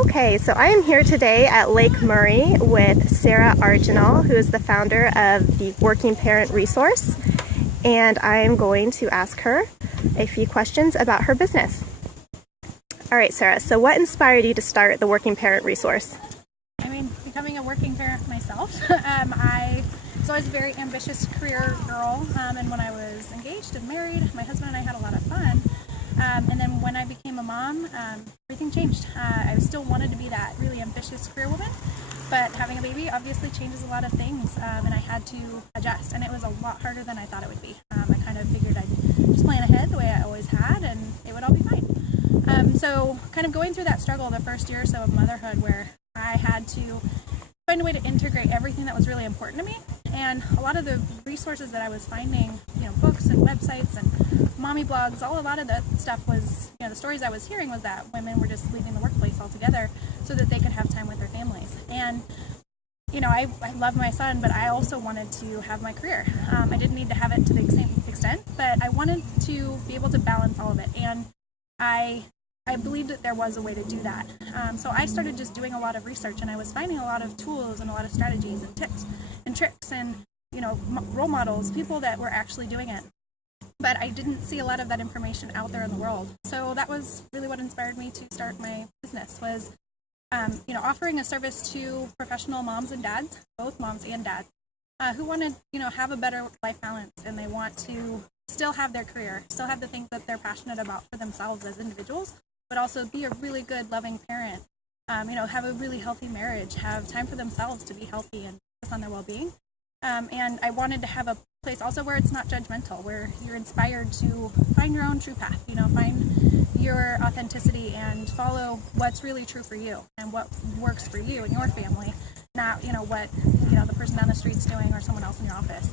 Okay, so I am here today at Lake Murray with Sarah Argenal, who is the founder of the Working Parent Resource, and I am going to ask her a few questions about her business. All right, Sarah, so what inspired you to start the Working Parent Resource? Becoming a working parent myself, I was always a very ambitious career girl, and when I was engaged and married, my husband and I had a lot of fun. And then when I became a mom, everything changed. I still wanted to be that really ambitious career woman, but having a baby obviously changes a lot of things, and I had to adjust, and it was a lot harder than I thought it would be. I kind of figured I'd just plan ahead the way I always had, and it would all be fine. So kind of going through that struggle the first year or so of motherhood, where I had to find a way to integrate everything that was really important to me, and a lot of the resources that I was finding, books and websites and mommy blogs, a lot of that stuff was, the stories I was hearing was that women were just leaving the workplace altogether so that they could have time with their families. And I love my son, but I also wanted to have my career. I didn't need to have it to the same extent, but I wanted to be able to balance all of it, and I believed that there was a way to do that. So I started just doing a lot of research, and I was finding a lot of tools and a lot of strategies and tips and tricks and, role models, people that were actually doing it. But I didn't see a lot of that information out there in the world. So that was really what inspired me to start my business, was, offering a service to professional moms and dads, both moms and dads, who want to, have a better life balance, and they want to still have their career, still have the things that they're passionate about for themselves as individuals, but also be a really good, loving parent, have a really healthy marriage, have time for themselves to be healthy and focus on their well-being. And I wanted to have a place also where it's not judgmental, where you're inspired to find your own true path, find your authenticity and follow what's really true for you and what works for you and your family, not, what, the person down the street's doing or someone else in your office,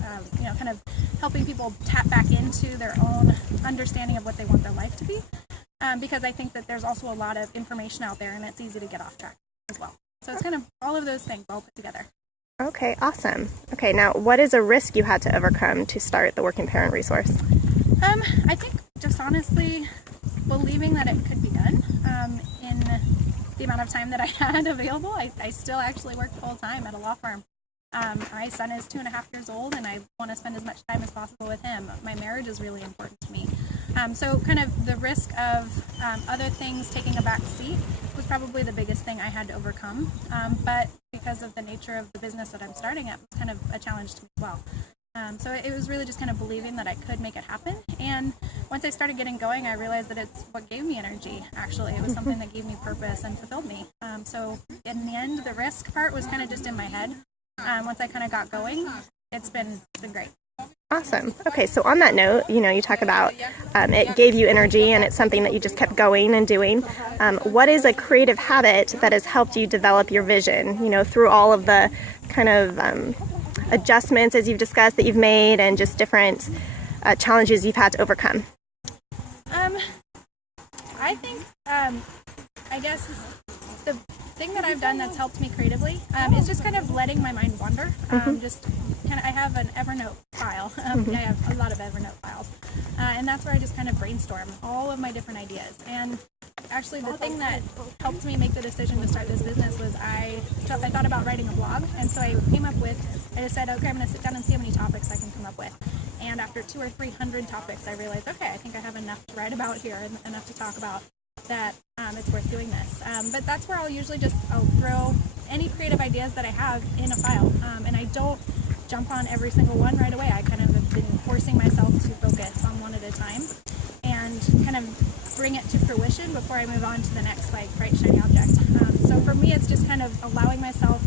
kind of helping people tap back into their own understanding of what they want their life to be. Because I think that there's also a lot of information out there, and it's easy to get off track as well. So it's kind of all of those things all put together. Okay, awesome. Okay, now what is a risk you had to overcome to start the Working Parent Resource? I think just honestly believing that it could be done in the amount of time that I had available. I still actually work full-time at a law firm. My son is 2.5 years old, and I want to spend as much time as possible with him. My marriage is really important to me. So kind of the risk of other things taking a back seat was probably the biggest thing I had to overcome. But because of the nature of the business that I'm starting at, it was kind of a challenge to me as well. So it was really just kind of believing that I could make it happen. And once I started getting going, I realized that it's what gave me energy, actually. It was something that gave me purpose and fulfilled me. So in the end, the risk part was kind of just in my head. Once I kind of got going, it's been great. Awesome. Okay, so on that note, you talk about it gave you energy and it's something that you just kept going and doing. What is a creative habit that has helped you develop your vision, through all of the kind of adjustments, as you've discussed, that you've made and just different challenges you've had to overcome? I think, I guess the thing that I've done that's helped me creatively is just kind of letting my mind wander. I have an Evernote file. I have a lot of Evernote files. And that's where I just kind of brainstorm all of my different ideas. And actually the thing that helped me make the decision to start this business was I thought about writing a blog. And so I just said, okay, I'm going to sit down and see how many topics I can come up with. And after 200 or 300 topics, I realized, okay, I think I have enough to write about here and enough to talk about, that it's worth doing this. But that's where I'll throw any creative ideas that I have in a file. And I don't jump on every single one right away. I kind of have been forcing myself to focus on one at a time and kind of bring it to fruition before I move on to the next bright shiny object. So for me, it's just kind of allowing myself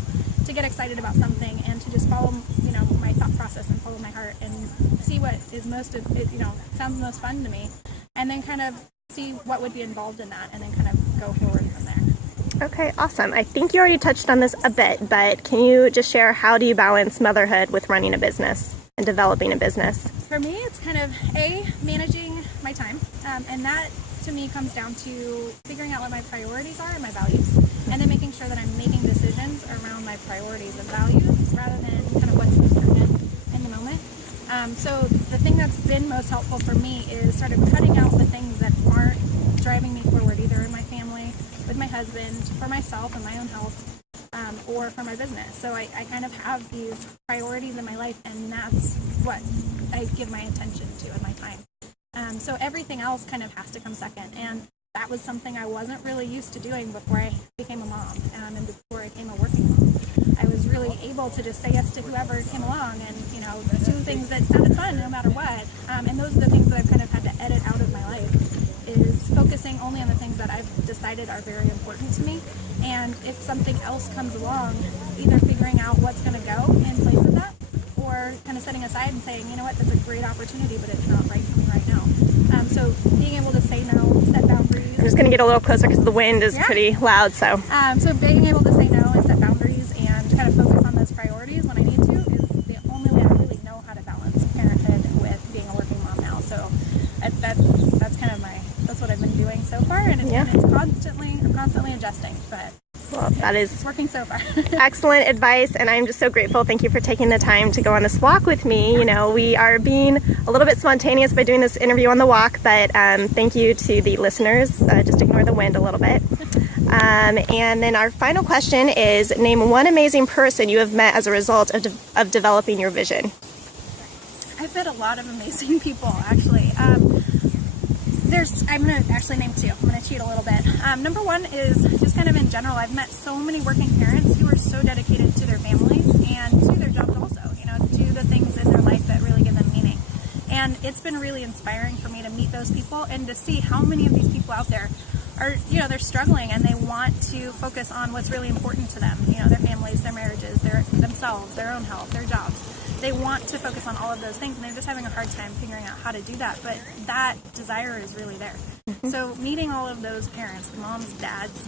to get excited about something and to just follow, my thought process and follow my heart and see what is sounds most fun to me, and then kind of see what would be involved in that, and then kind of go forward from there. Okay, awesome. I think you already touched on this a bit, but can you just share, how do you balance motherhood with running a business and developing a business? For me, it's kind of managing my time, and that to me comes down to figuring out what my priorities are and my values, and then making sure that I'm making decisions around my priorities and values rather than kind of what's most urgent in the moment. So the thing that's been most helpful for me is sort of cutting out the things that aren't driving me forward, either in my family, with my husband, for myself and my own health, or for my business. So I kind of have these priorities in my life, and that's what I give my attention to and my time. So everything else kind of has to come second. And that was something I wasn't really used to doing before I became a mom, and before I became a working mom. I was really able to just say yes to whoever came along and, do things that sounded fun no matter what. And those are the things that I've kind of had to edit out of my life, is focusing only on the things that I've decided are very important to me. And if something else comes along, either figuring out what's going to go in place of that, or kind of setting aside and saying, you know what, that's a great opportunity, but it's not right for me right now. So being able to say no, set boundaries. I'm just going to get a little closer because the wind is pretty loud. So being able to say no and set boundaries and kind of focus on those priorities when I need to is the only way I really know how to balance parenthood with being a working mom now. So that's kind of that's what I've been doing so far, and I'm constantly adjusting, but well, that is working so far. excellent advice, and I'm just so grateful. Thank you for taking the time to go on this walk with me. We are being a little bit spontaneous by doing this interview on the walk, but thank you to the listeners. Just ignore the wind a little bit. And then our final question is, name one amazing person you have met as a result of developing your vision. I've met a lot of amazing people, actually. I'm going to actually name two. I'm going to cheat a little bit. Number one is just kind of in general, I've met so many working parents who are so dedicated to their families and to their jobs also, to the things in their life that really give them meaning. And it's been really inspiring for me to meet those people and to see how many of these people out there are, they're struggling and they want to focus on what's really important to them, their families, their marriages, themselves, their own health, their jobs. They want to focus on all of those things, and they're just having a hard time figuring out how to do that, but that desire is really there. Mm-hmm. So meeting all of those parents, moms, dads,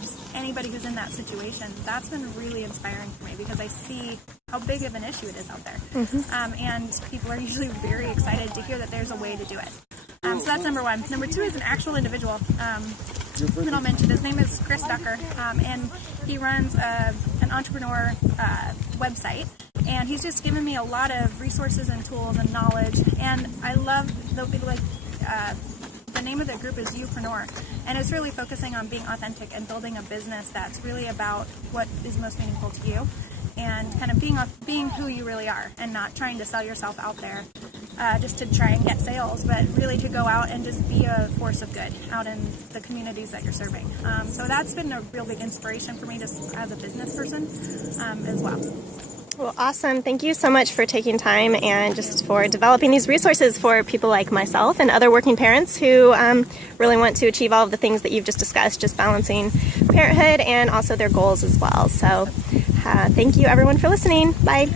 just anybody who's in that situation, that's been really inspiring for me because I see how big of an issue it is out there. Mm-hmm. And people are usually very excited to hear that there's a way to do it. So that's number one. Number two is an actual individual that I'll mention. His name is Chris Ducker, and he runs an entrepreneur website. And he's just given me a lot of resources and tools and knowledge. And I love the name of the group is Youpreneur, and it's really focusing on being authentic and building a business that's really about what is most meaningful to you, and kind of being who you really are, and not trying to sell yourself out there just to try and get sales, but really to go out and just be a force of good out in the communities that you're serving. So that's been a real big inspiration for me just as a business person as well. Well, awesome. Thank you so much for taking time and just for developing these resources for people like myself and other working parents who really want to achieve all of the things that you've just discussed, just balancing parenthood and also their goals as well. So thank you everyone for listening. Bye.